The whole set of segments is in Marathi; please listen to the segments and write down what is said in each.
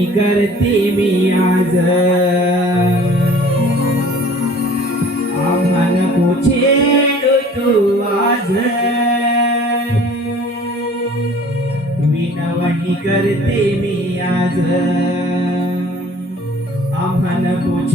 नाही करते मी आज. आम्हा नको तू आज विनवणी करते मी आज. आम्हाला नको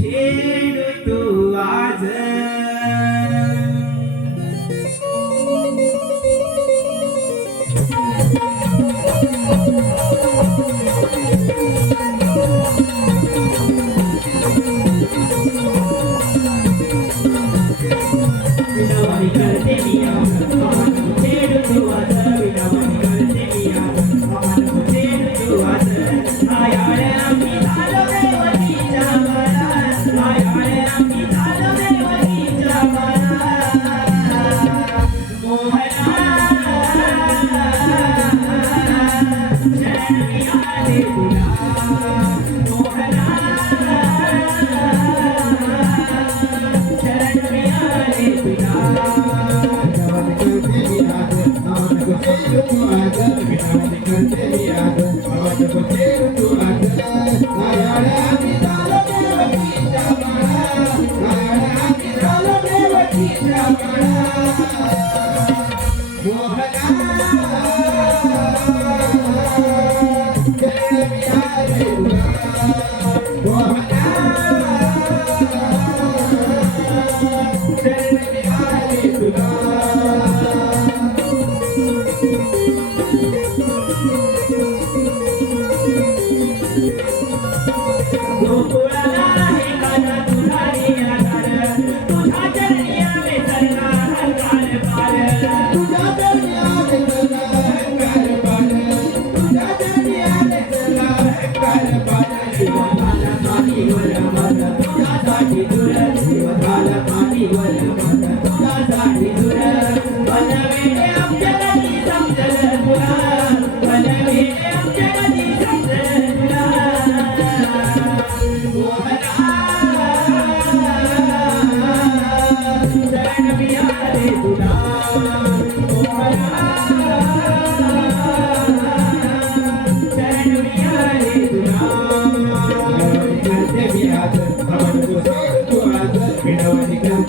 Thank you. Bị.